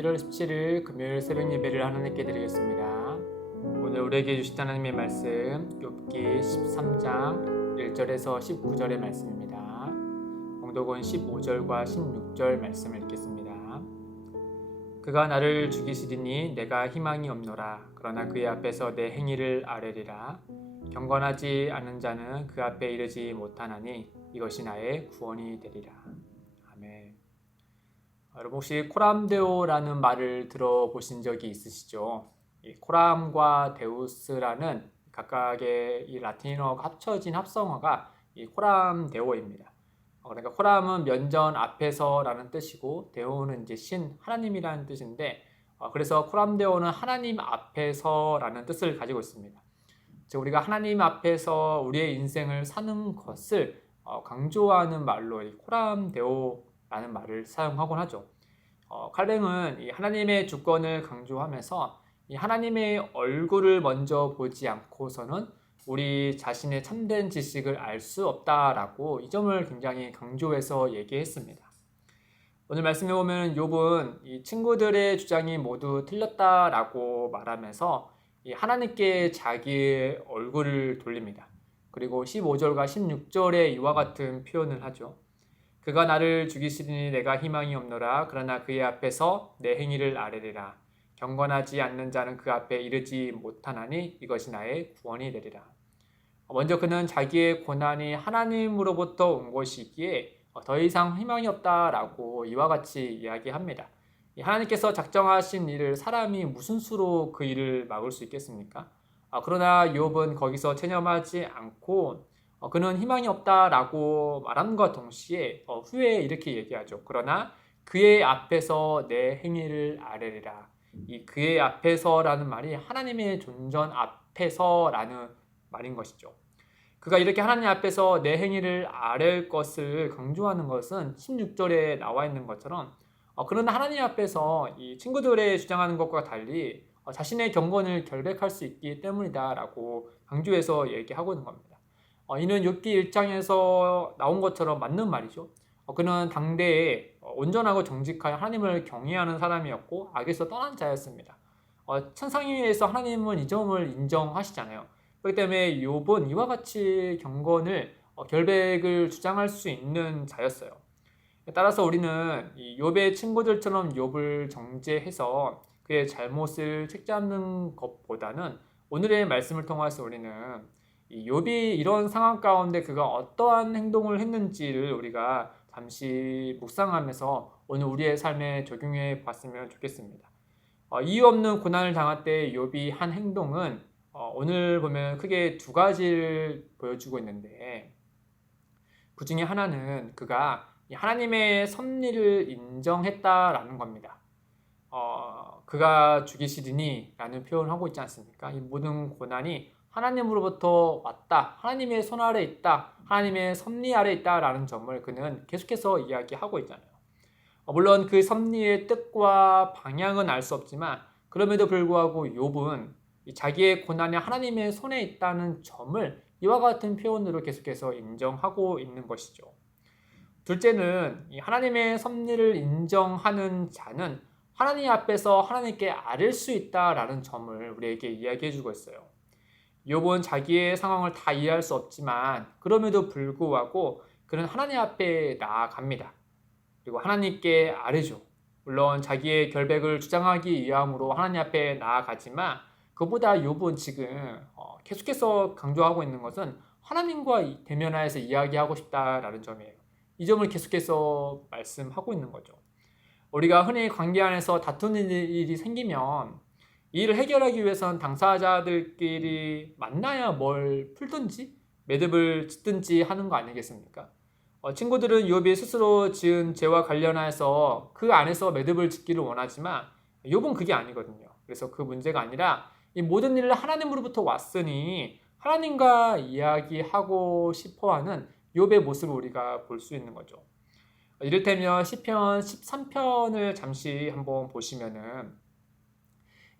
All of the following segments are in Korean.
11월 17일 금요일 새벽 예배를 하나님께 드리겠습니다. 오늘 우리에게 주신 하나님의 말씀 욥기 13장 1절에서 19절의 말씀입니다. 봉독은 15절과 16절 말씀을 읽겠습니다. 그가 나를 죽이시리니 내가 희망이 없노라. 그러나 그의 앞에서 내 행위를 아뢰리라. 경건하지 않은 자는 그 앞에 이르지 못하나니 이것이 나의 구원이 되리라. 아멘. 여러분 혹시 코람데오라는 말을 들어보신 적이 있으시죠? 이 코람과 데우스라는 각각의 이 라틴어가 합쳐진 합성어가 이 코람데오입니다. 그러니까 코람은 면전 앞에서라는 뜻이고 데오는 이제 신 하나님이라는 뜻인데 그래서 코람데오는 하나님 앞에서라는 뜻을 가지고 있습니다. 즉 우리가 하나님 앞에서 우리의 인생을 사는 것을 강조하는 말로 이 코람데오라는 말을 사용하곤 하죠. 칼뱅은 이 하나님의 주권을 강조하면서 이 하나님의 얼굴을 먼저 보지 않고서는 우리 자신의 참된 지식을 알 수 없다라고 이 점을 굉장히 강조해서 얘기했습니다. 오늘 말씀에 보면 욥은 이 친구들의 주장이 모두 틀렸다라고 말하면서 이 하나님께 자기의 얼굴을 돌립니다. 그리고 15절과 16절에 이와 같은 표현을 하죠. 그가 나를 죽이시리니 내가 희망이 없노라. 그러나 그의 앞에서 내 행위를 아뢰리라. 경건하지 않는 자는 그 앞에 이르지 못하나니 이것이 나의 구원이 되리라. 먼저 그는 자기의 고난이 하나님으로부터 온 것이기에 더 이상 희망이 없다라고 이와 같이 이야기합니다. 하나님께서 작정하신 일을 사람이 무슨 수로 그 일을 막을 수 있겠습니까? 그러나 욥은 거기서 체념하지 않고 그는 희망이 없다라고 말함과 동시에 후에 이렇게 얘기하죠. 그러나 그의 앞에서 내 행위를 아뢰리라. 이 그의 앞에서라는 말이 하나님의 존전 앞에서라는 말인 것이죠. 그가 이렇게 하나님 앞에서 내 행위를 아뢰 것을 강조하는 것은 16절에 나와 있는 것처럼 그러나 하나님 앞에서 이 친구들의 주장하는 것과 달리 자신의 경건을 결백할 수 있기 때문이다라고 강조해서 얘기하고 있는 겁니다. 이는 욥기 1장에서 나온 것처럼 맞는 말이죠. 그는 당대에 온전하고 정직하여 하나님을 경외하는 사람이었고 악에서 떠난 자였습니다. 천상위에서 하나님은 이 점을 인정하시잖아요. 그렇기 때문에 욥은 이와 같이 경건을 결백을 주장할 수 있는 자였어요. 따라서 우리는 이 욥의 친구들처럼 욥을 정죄해서 그의 잘못을 책잡는 것보다는 오늘의 말씀을 통해서 우리는 이 욥이 이런 상황 가운데 그가 어떠한 행동을 했는지를 우리가 잠시 묵상하면서 오늘 우리의 삶에 적용해 봤으면 좋겠습니다. 이유 없는 고난을 당할 때 욥이 한 행동은 오늘 보면 크게 두 가지를 보여주고 있는데 그 중에 하나는 그가 하나님의 섭리를 인정했다라는 겁니다. 그가 죽이시리니 라는 표현을 하고 있지 않습니까? 이 모든 고난이 하나님으로부터 왔다. 하나님의 손 아래 있다. 하나님의 섭리 아래 있다라는 점을 그는 계속해서 이야기하고 있잖아요. 물론 그 섭리의 뜻과 방향은 알 수 없지만 그럼에도 불구하고 욥은 자기의 고난이 하나님의 손에 있다는 점을 이와 같은 표현으로 계속해서 인정하고 있는 것이죠. 둘째는 하나님의 섭리를 인정하는 자는 하나님 앞에서 하나님께 아뢰 수 있다라는 점을 우리에게 이야기해 주고 있어요. 욥은 자기의 상황을 다 이해할 수 없지만 그럼에도 불구하고 그는 하나님 앞에 나아갑니다. 그리고 하나님께 아뢰죠. 물론 자기의 결백을 주장하기 위함으로 하나님 앞에 나아가지만 그보다 욥은 지금 계속해서 강조하고 있는 것은 하나님과 대면하여서 이야기하고 싶다라는 점이에요. 이 점을 계속해서 말씀하고 있는 거죠. 우리가 흔히 관계 안에서 다투는 일이 생기면 이 일을 해결하기 위해서는 당사자들끼리 만나야 뭘 풀든지 매듭을 짓든지 하는 거 아니겠습니까? 친구들은 욥이 스스로 지은 죄와 관련해서 그 안에서 매듭을 짓기를 원하지만 욥은 그게 아니거든요. 그래서 그 문제가 아니라 이 모든 일을 하나님으로부터 왔으니 하나님과 이야기하고 싶어하는 욥의 모습을 우리가 볼 수 있는 거죠. 이를테면 시편 13편을 잠시 한번 보시면은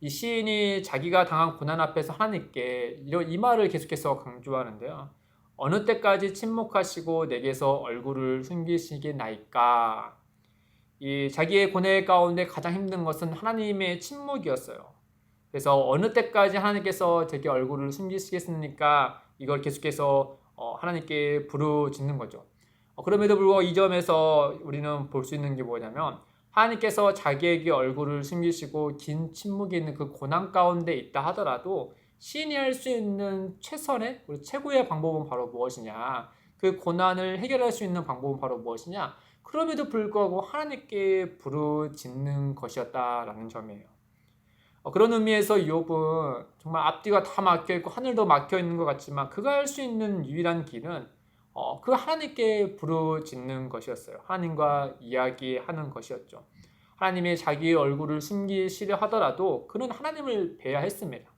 이 시인이 자기가 당한 고난 앞에서 하나님께 이 말을 계속해서 강조하는데요. 어느 때까지 침묵하시고 내게서 얼굴을 숨기시겠나이까? 이 자기의 고뇌 가운데 가장 힘든 것은 하나님의 침묵이었어요. 그래서 어느 때까지 하나님께서 제게 얼굴을 숨기시겠습니까? 이걸 계속해서 하나님께 부르짖는 거죠. 그럼에도 불구하고 이 점에서 우리는 볼 수 있는 게 뭐냐면 하나님께서 자기에게 얼굴을 숨기시고 긴 침묵이 있는 그 고난 가운데 있다 하더라도 시인이 할 수 있는 최선의 최고의 방법은 바로 무엇이냐? 그 고난을 해결할 수 있는 방법은 바로 무엇이냐? 그럼에도 불구하고 하나님께 부르짖는 것이었다라는 점이에요. 그런 의미에서 욥은 정말 앞뒤가 다 막혀 있고 하늘도 막혀 있는 것 같지만 그가 할 수 있는 유일한 길은 그 하나님께 부르짖는 것이었어요. 하나님과 이야기하는 것이었죠. 하나님이 자기의 얼굴을 숨기시려 하더라도 그는 하나님을 뵈야 했습니다.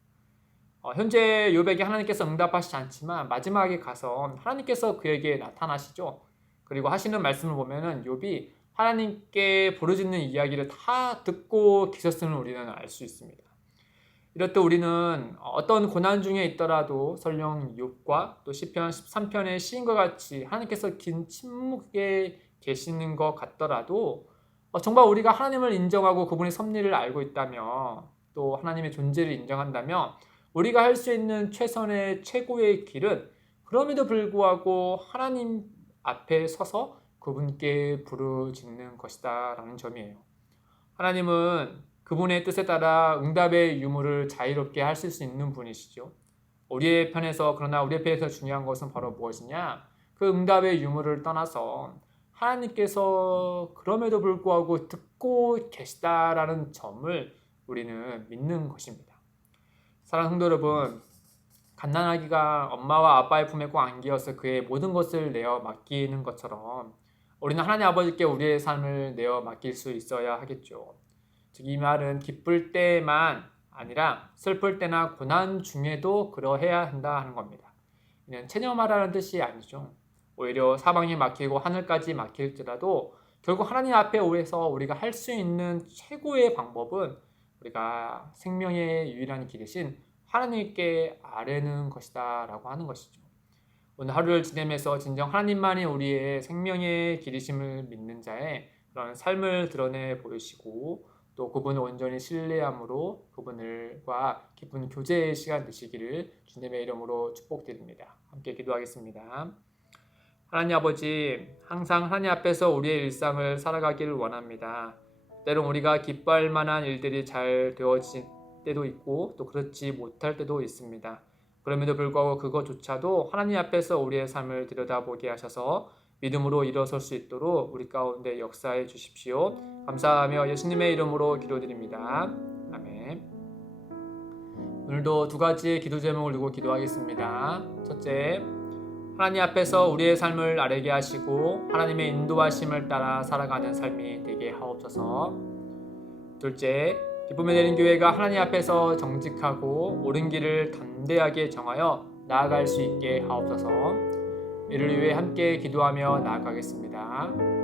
현재 욥에게 하나님께서 응답하시지 않지만 마지막에 가서 하나님께서 그에게 나타나시죠. 그리고 하시는 말씀을 보면은 욥이 하나님께 부르짖는 이야기를 다 듣고 계셨음을 우리는 알 수 있습니다. 이럴 때 우리는 어떤 고난 중에 있더라도 설령 욥과 또 시편 13편의 시인과 같이 하나님께서 긴 침묵에 계시는 것 같더라도 정말 우리가 하나님을 인정하고 그분의 섭리를 알고 있다면 또 하나님의 존재를 인정한다면 우리가 할 수 있는 최선의 최고의 길은 그럼에도 불구하고 하나님 앞에 서서 그분께 부르짖는 것이다 라는 점이에요. 하나님은 그분의 뜻에 따라 응답의 유무를 자유롭게 하실 수 있는 분이시죠. 우리의 편에서 그러나 우리의 편에서 중요한 것은 바로 무엇이냐? 그 응답의 유무를 떠나서 하나님께서 그럼에도 불구하고 듣고 계시다라는 점을 우리는 믿는 것입니다. 사랑하는 성도 여러분, 갓난아기가 엄마와 아빠의 품에 꼭 안기어서 그의 모든 것을 내어 맡기는 것처럼 우리는 하나님 아버지께 우리의 삶을 내어 맡길 수 있어야 하겠죠. 즉 이 말은 기쁠 때만 아니라 슬플 때나 고난 중에도 그러해야 한다 하는 겁니다. 이는 체념하라는 뜻이 아니죠. 오히려 사방이 막히고 하늘까지 막힐지라도 결국 하나님 앞에 오해서 우리가 할 수 있는 최고의 방법은 우리가 생명의 유일한 길이신 하나님께 아뢰는 것이다 라고 하는 것이죠. 오늘 하루를 지내면서 진정 하나님만이 우리의 생명의 길이심을 믿는 자의 그런 삶을 드러내 보이시고 또 그분을 온전히 신뢰함으로 그분과 깊은 교제의 시간 되시기를 주님의 이름으로 축복드립니다. 함께 기도하겠습니다. 하나님 아버지, 항상 하나님 앞에서 우리의 일상을 살아가기를 원합니다. 때론 우리가 기뻐할 만한 일들이 잘 되어질 때도 있고 또 그렇지 못할 때도 있습니다. 그럼에도 불구하고 그것조차도 하나님 앞에서 우리의 삶을 들여다보게 하셔서 믿음으로 일어설 수 있도록 우리 가운데 역사해 주십시오. 감사하며 예수님의 이름으로 기도드립니다. 아멘. 오늘도 두 가지의 기도 제목을 두고 기도하겠습니다. 첫째, 하나님 앞에서 우리의 삶을 아뢰게 하시고 하나님의 인도하심을 따라 살아가는 삶이 되게 하옵소서. 둘째, 기쁨의 내린 교회가 하나님 앞에서 정직하고 옳은 길을 담대하게 정하여 나아갈 수 있게 하옵소서. 이를 위해 함께 기도하며 나아가겠습니다.